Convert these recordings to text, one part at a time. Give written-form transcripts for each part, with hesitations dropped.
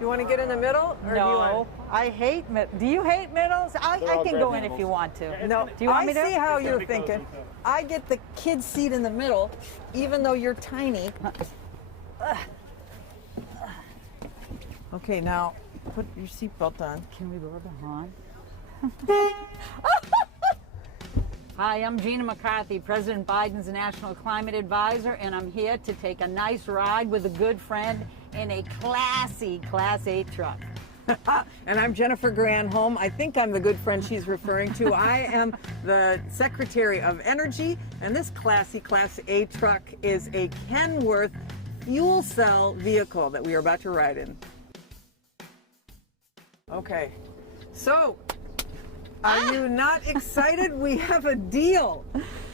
You want to get in the middle? Or No, do you want... I hate do you hate middles? I can go in if you want to. No, do you want me to? I see how you're thinking. I get the kid seat in the middle, even though you're tiny. Okay, now put your seatbelt on. Can we lower the horn? Hi, I'm Gina McCarthy, President Biden's National Climate Advisor, and I'm here to take a nice ride with a good friend in a classy Class 8 truck. And I'm Jennifer Granholm. I think I'm the good friend she's referring to. I am the Secretary of Energy, and this classy Class 8 truck is a Kenworth fuel cell vehicle that we are about to ride in. Okay, so are you not excited? We have a deal,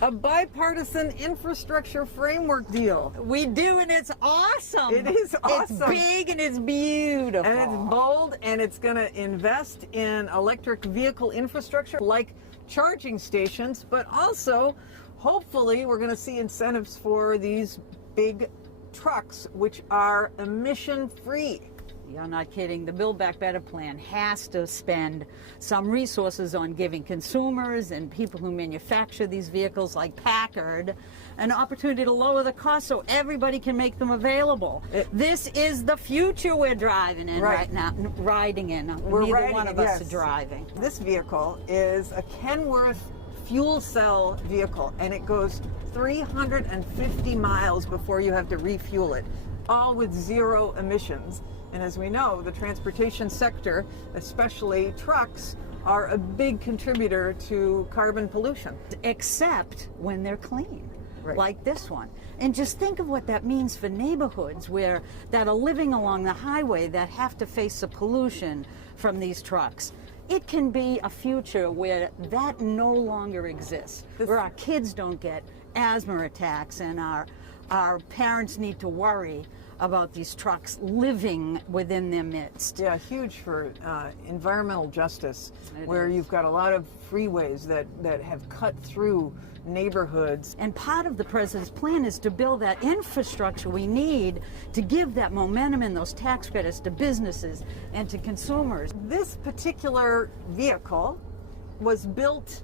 a bipartisan infrastructure framework deal. We do, and it's awesome. It is awesome. It's big and it's beautiful. And it's bold, and it's going to invest in electric vehicle infrastructure like charging stations, but also, hopefully, we're going to see incentives for these big trucks, which are emission-free. You're not kidding. The Build Back Better plan has to spend some resources on giving consumers and people who manufacture these vehicles like Packard an opportunity to lower the cost so everybody can make them available. This is the future we're driving in right now, riding in. Neither one of us are driving. This vehicle is a Kenworth fuel cell vehicle, and it goes 350 miles before you have to refuel it, all with zero emissions. And as we know, the transportation sector, especially trucks, are a big contributor to carbon pollution. Except when they're clean, like this one. And just think of what that means for neighborhoods that are living along the highway that have to face the pollution from these trucks. It can be a future where that no longer exists, where our kids don't get asthma attacks and our parents need to worry about these trucks living within their midst. Yeah, huge for environmental justice, where you've got a lot of freeways that have cut through neighborhoods. And part of the president's plan is to build that infrastructure we need to give that momentum and those tax credits to businesses and to consumers. This particular vehicle was built,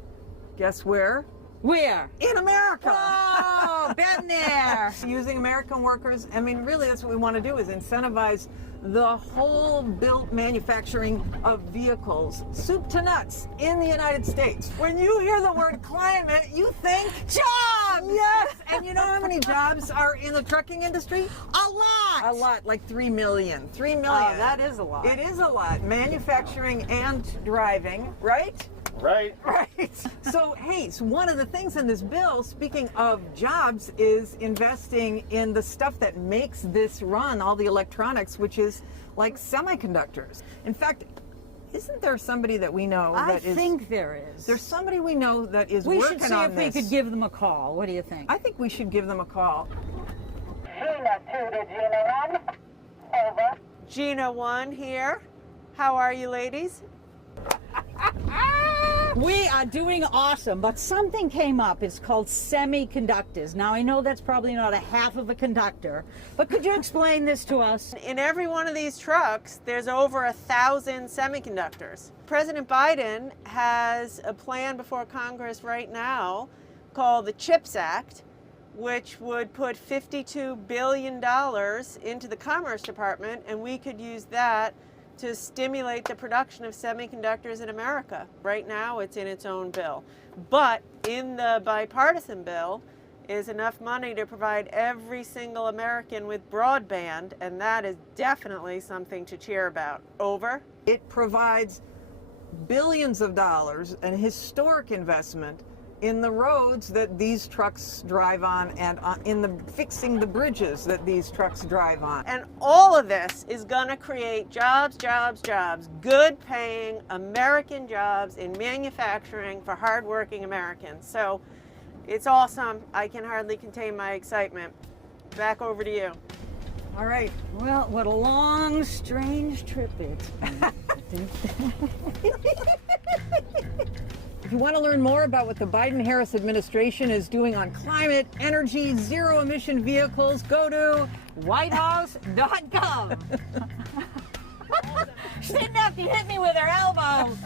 guess where? Where? In America. Oh, been there. Using American workers. I mean, really, that's what we want to do, is incentivize the whole built manufacturing of vehicles, soup to nuts, in the United States. When you hear the word climate, you think jobs. Yes. And you know how many jobs are in the trucking industry? A lot. A lot, like 3 million. 3 million. Oh, that is a lot. It is a lot. Manufacturing and driving, right? Right. Right. So, hey, so one of the things in this bill, speaking of jobs, is investing in the stuff that makes this run, all the electronics, which is like semiconductors. In fact, isn't there somebody that we know that is... I think there is. There's somebody we know that is working on this. We should see if we could give them a call. What do you think? I think we should give them a call. Gina 2 to Gina 1. Over. Gina 1 here. How are you, ladies? We are doing awesome, but something came up. It's called semiconductors. Now, I know that's probably not a half of a conductor, but could you explain this to us? In every one of these trucks, there's over 1,000 semiconductors. President Biden has a plan before Congress right now called the CHIPS Act, which would put $52 billion into the Commerce Department, and we could use that to stimulate the production of semiconductors in America. Right now, it's in its own bill. But in the bipartisan bill is enough money to provide every single American with broadband, and that is definitely something to cheer about. Over. It provides billions of dollars, an historic investment in the roads that these trucks drive on, and in the fixing the bridges that these trucks drive on. And all of this is going to create jobs, jobs, jobs, good paying American jobs in manufacturing for hardworking Americans. So it's awesome. I can hardly contain my excitement. Back over to you. All right. Well, what a long, strange trip it's been. If you want to learn more about what the Biden-Harris administration is doing on climate, energy, zero-emission vehicles, go to whitehouse.gov. didn't have to hit me with her elbow.